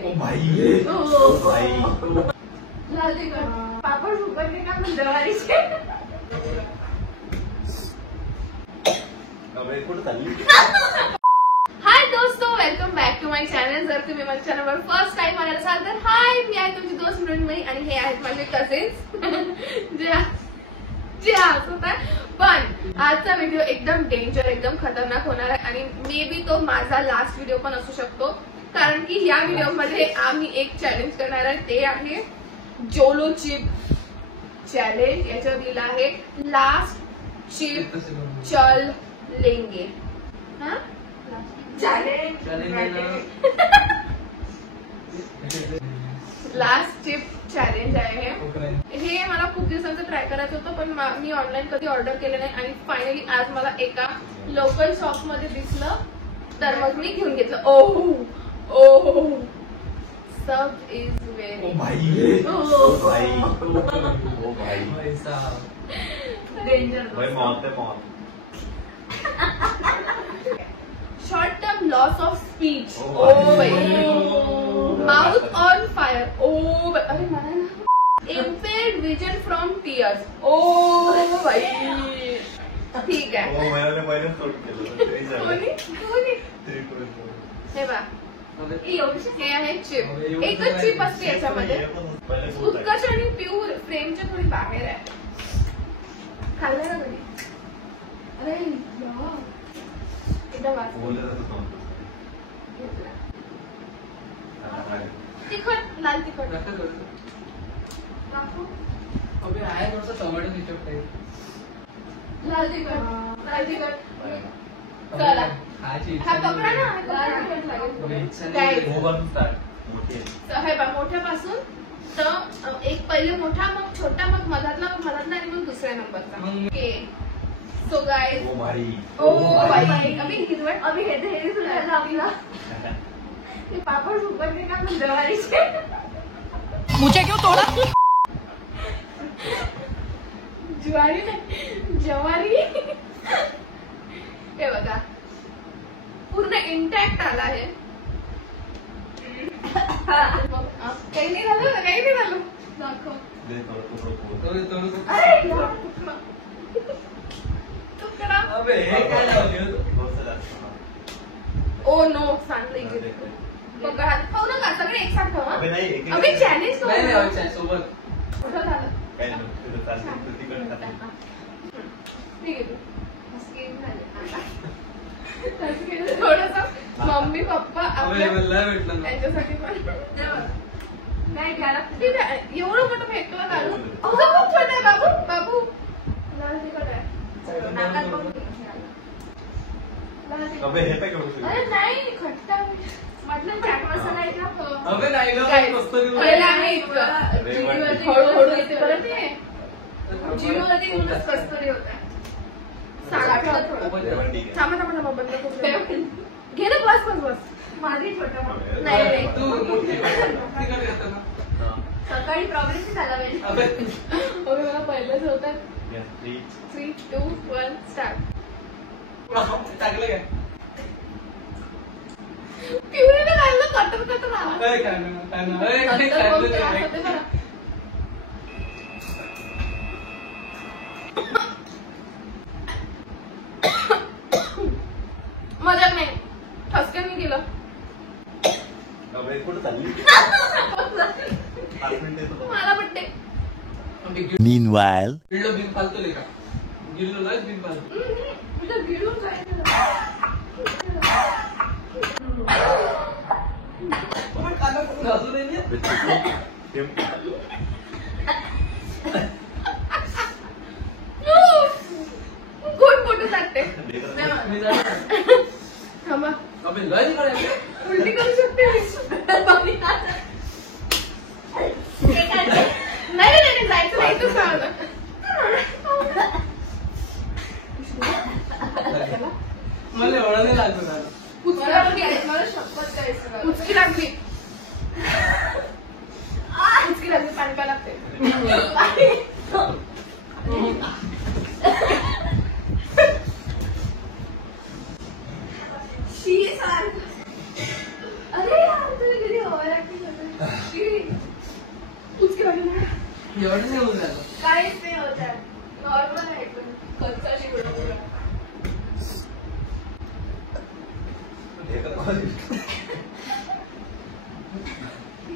ओ भाई लाल तिखट पापड उकडले का पण ज्वारीचे हाय दोस्तों, welcome back to my channel. जर तुम्ही माझ्या चॅनलवर फर्स्ट टाइम आला असाल तर हाय, मी आहे तुमची दोस्त मृण्मयी आणि हे आहेत माझे कझिन्स जे हसत आहे. पण आजचा व्हिडिओ एकदम डेंजर, एकदम खतरनाक होणार आहे आणि मे बी तो माझा लास्ट व्हिडिओ पण असू शकतो, कारण की या व्हिडिओ मध्ये आम्ही एक चॅलेंज करणार आहे. ते आहे जोलो चिप चॅलेंज. याच्यावर लिहिलं आहे लास्ट चिप चल लेंगे. हा लास्ट चिप चॅलेंज आहे हे. मला खूप दिवसांचं ट्राय करायचं होतं, पण मी ऑनलाईन कधी ऑर्डर केलं नाही आणि फायनली आज मला एका लोकल शॉप मध्ये दिसलं, तर मग मी घेऊन घेतलं. ओह सब is very danger. Short term loss of speech. Mouth on fire. अरे मला इम्पेयर्ड विजन फ्रॉम टीयर्स. ओ भाई ठीक आहे. हे बा, हे आहे चिप. एकच चिप असते याच्यामध्ये. उत्कर्ष आणि प्युअर फ्रेमच्या थोडी बाहेर आहे. खाल्लं ना कधी? अरे तिखट, लाल तिखट दाखव. अबे आहे थोडासा टोमॅटो केचप टाइप. लाल तिखट चला हा पकडा ना. लाल तिखट लागेल. हे बा, मोठ्यापासून तर एक पहिले मोठा, मग छोटा, मग मधातला आणि मग दुसऱ्या नंबरचा. Okay so guys. ओ भाई अभी हिरवट अभी हे सुनायला आपला ते पापड उकडले का पण ज्वारीचे. मुझे क्यों तोड़ा? ज्वारी हे बघा पूर्ण इंटॅक्ट आला आहे. काही नाही झालं. दाखव. अबे हे काय लावलं? ओ नो, सांगलं पकड. खाऊ नका सगळे एक साथ खाऊ. अबे चॅलेंज सोबत कुठं झालं? थोडस मम्मी पप्पा त्यांच्यासाठी नाही घ्यायला. एवढं मोठं फेकलं घालू. खूप छोट आहे बाबू. लाल तिखट आहे. अरे नाही, खट्टा म्हटलं चाट मसाला आहे का? अबे नाही ग, हळूहळू येते परत. जिओमध्ये येऊनच कस्तुरी होता. थांबा बंद करून घे ना. बस माझी छोटा नाही. सकाळी प्रॉब्लेम झाला पाहिजे. मला पहिलंच होतं. 3, 2, 1 स्टार्ट. टाकलं काय? पिवळीला लागलं कटर आवाज. मजाक नाही, ठसक्याने गेलं. मला पडते. Meanwhile, गिल्लो बिन फालतू लेका. गिल्लो लय बिन फालतू. गिळून जायचं. घासू दे ना. कोण फोटो टाकते? थांबा. अबे लय करायचं. उलटी करू शकते. नाही जायचं नाही तू सांग. मला एवढं नाही लागलं. मला शपथ करायचं. उचकी लागली. पाणी प्या लागते. अरे यार एवढं नाही होऊन राहिलं. काहीच नाही होत आहे. नॉर्मल आहे एकदम. खर्चाची गोष्ट.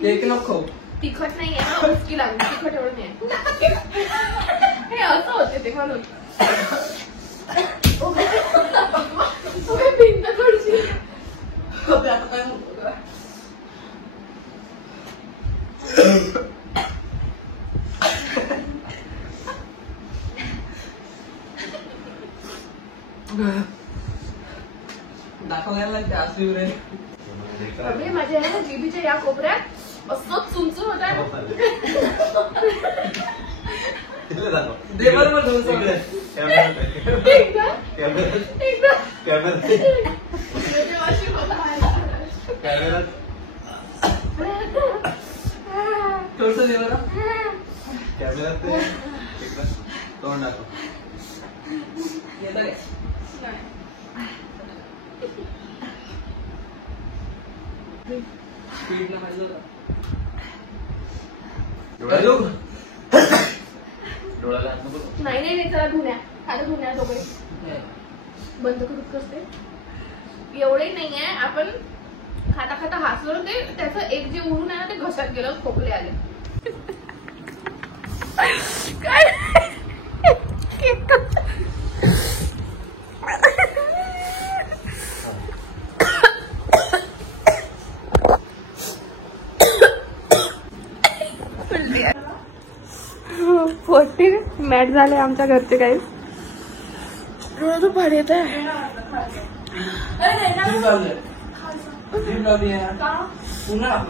केक नको. तिखट नाही आहे ना, उचकी लागली. तिखट एवढं नाही आहे. हे असं होते ते म्हणून. भिंत थोडीशी. आता काय म्हणतो का? दाखवायला लागते असली उरायला. अरे माझ्या आहे ना जिभीच्या या कोपऱ्यात असंच चुमचुम होत आहे. दे बरोबर दोन एकदा अशी मला थोडस दे बरं. तोंड दाखव. येतं काय? स्पीडला पाहिजे होतं. हॅलो. डोळ्याला हात नको. नाही नाही नाही चला धुण्या आता धुण्या दोघे बंद करूच कसते एवढे नाहीये. आपण खाता खाता हसलो ते त्याचं एक जे उरून आहे ना ते घशात गेलं. खोकले आले. काय पोटी मॅट झाले आमच्या घरचे काही. डोळ्याचं पाणी येत आहे.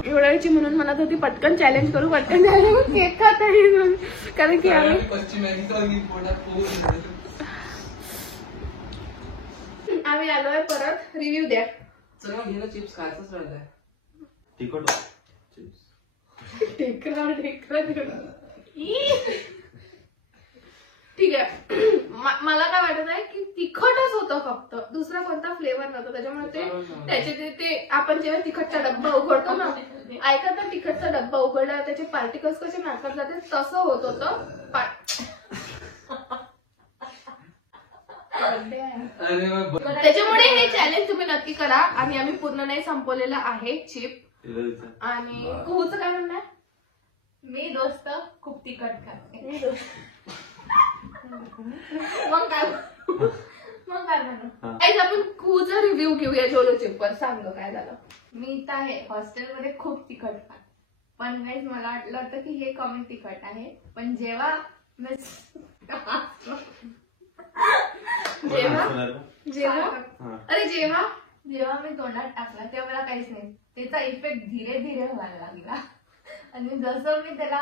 एवढ्याची म्हणून म्हणत होती पटकन चॅलेंज करू. पटकन चॅलेंज केक खात आहे कारण की आम्ही आलोय परत. रिव्ह्यू द्या. चला घेणं चिप्स खायचंच राहिलंय. तिखट चिप्स. ठीक आहे. मला काय वाटत आहे की तिखटच होतं फक्त. दुसरा कोणता फ्लेवर नव्हता त्याच्यामुळे त्याचे ते आपण जेव्हा तिखटचा डब्बा उघडतो ना ऐका तर तिखटचा डब्बा उघडला त्याचे पार्टिकल्स कसे नाकात जाते तसं होत होतं. त्याच्यामुळे हे चॅलेंज तुम्ही नक्की करा. आणि आम्ही पूर्ण नाही संपवलेलं आहे चिप. आणि कुहूचं काय म्हणणं आहे? मी दोस्त खूप तिखट खाते. मग काय म्हणू. आपण कुहूचा रिव्ह्यू घेऊया जोलो चिपवर. सांग काय झालं. मी तर आहे हॉस्टेलमध्ये खूप तिखट खाते. पण गाईज मला वाटलं होतं की हे कमी तिखट आहे. पण जेव्हा जेव्हा मी तोंडात टाकला तेव्हा मला काहीच नाही. त्याचा इफेक्ट धीरे धीरे व्हायला लागला. आणि जसं मी त्याला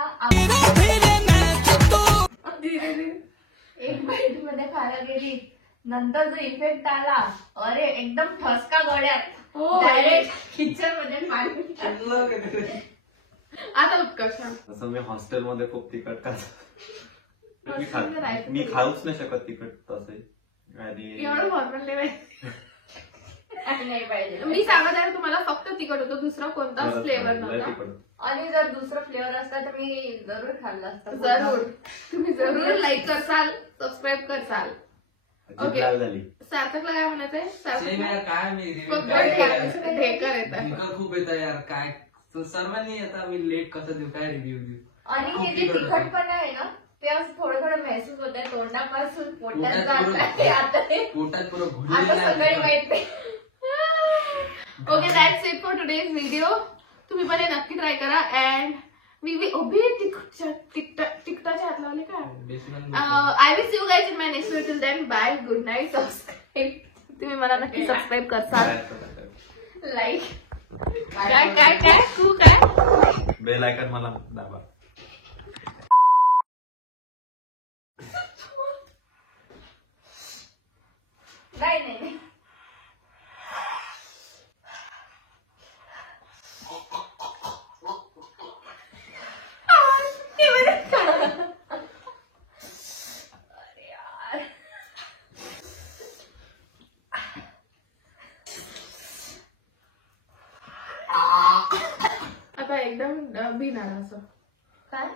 एक बाईट मध्ये खायला गेली नंतर जो इफेक्ट आला अरे एकदम ठसका गळ्यात. डायरेक्ट किचन मध्ये पाणी. आता उत्कर्ष असं मी हॉस्टेलमध्ये खूप तिखट खातो. मी खाऊच नाही शकत तिखट तसे. एवढं नॉर्मल लेवल नाही पाहिजे. मी सांगत आहे तुम्हाला फक्त तिखट होतं. दुसरा कोणताच फ्लेवर नव्हता. आणि जर दुसरा फ्लेवर असता तर मी जरूर खाल्ला असता. जरूर तुम्ही जरूर लाईक करसाल सबस्क्राईब करसाल. ओके सार्थकला काय म्हणायचंय? काय मी ढेकर येतात खूप येतात यार. काय सर्वांनी आता मी लेट कसं देऊ काय रिव्ह्यू देऊ. आणि हे जे तिखटपणा आहे ना ते असं थोडं थोडं महसूस होत आहे. तोंडापासून पोटात जात पोटात पुरं आता सगळी माहिती. Okay that's it for today's video. तुम्ही पण हे नक्की ट्राय करा. अँड तिकटाच्या हात लावले का. I will see you guys in my next video. Till then bye good night. Subscribe तुम्ही मला नक्की सबस्क्राईब करसाल. लाईक काय काय काय तू काय बेल आयकॉन मला दाबा. नाही आता एकदम भिणार असं काय